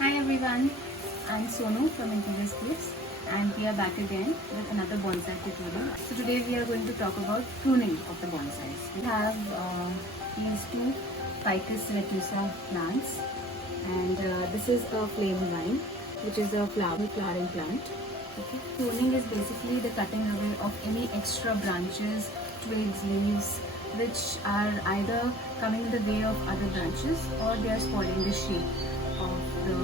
Hi everyone, I'm Sonu from Interiors Clips and we are back again with another bonsai tutorial. So today we are going to talk about pruning of the bonsais. We have these two Ficus retusa plants, and this is a flame vine which is a flowering plant. Okay. Pruning is basically the cutting away of any extra branches, twigs, leaves which are either coming in the way of other branches or they are spoiling the shape of the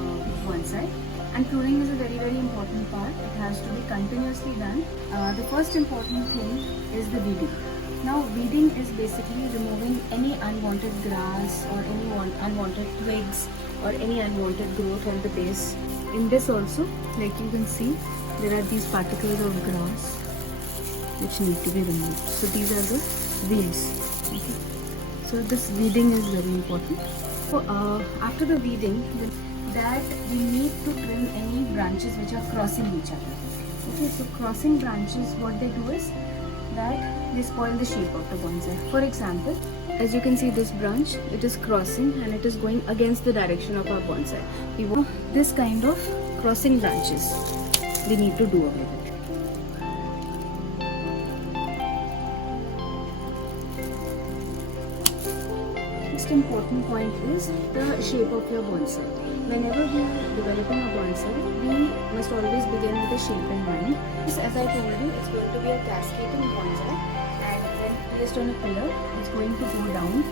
bonsai. And pruning is a very important part. It has to be continuously done. The first important thing is the weeding. Now weeding is basically removing any unwanted grass or any unwanted twigs or any unwanted growth on the base. In this also, like you can see, there are these particles of grass which need to be removed. So these are the weeds. Okay. So this weeding is very important. So after the weeding, that we need to trim any branches which are crossing each other. Okay, so crossing branches, what they do is that they spoil the shape of the bonsai. For example, as you can see, this branch, it is crossing and it is going against the direction of our bonsai. We want this kind of crossing branches. We need to do away with. Next important point is the shape of your bonsai. Whenever we are developing a bonsai, we must always begin with the shape in mind. This, as I told you, it's going to be a cascading bonsai, and when placed on a pillar, it's going to go down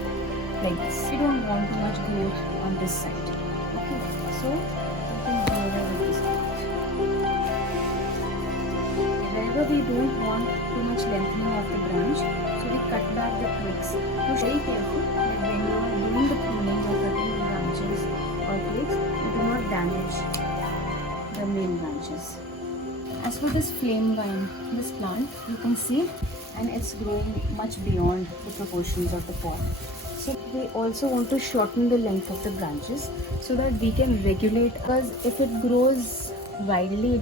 like this. We don't want too much growth on this side. Okay, so you can go over with this part. Wherever we don't want too much lengthening of the branch, so we cut back the twigs. So very careful that when you are doing the pruning or cutting the branches or twigs, you do not damage the main branches. As for this flame vine, this plant, you can see, and it's growing much beyond the proportions of the pot. So we also want to shorten the length of the branches so that we can regulate, because if it grows widely,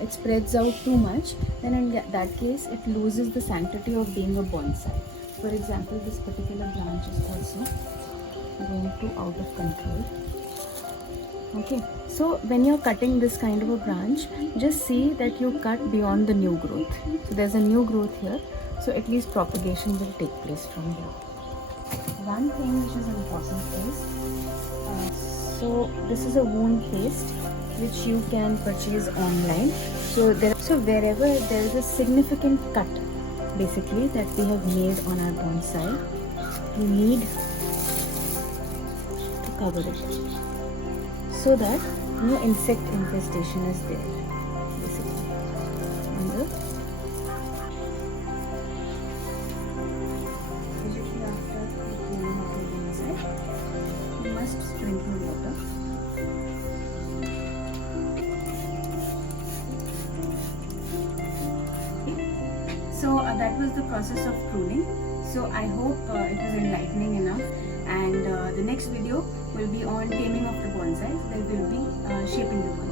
it spreads out too much, then in that case it loses the sanctity of being a bonsai. For example, this particular branch is also going to out of control. Okay, so when you're cutting this kind of a branch, just see that you cut beyond the new growth. So there's a new growth here, so at least propagation will take place from here. One thing which is important is, so this is a wound paste which you can purchase online. So wherever there is a significant cut, basically, that we have made on our bonsai, we need to cover it so that no insect infestation is there, basically. Immediately after the pruning of the bonsai, you must sprinkle water. So that was the process of pruning. So I hope it was enlightening enough, and the next video will be on taming of the bonsai. There will be shaping the bonsai.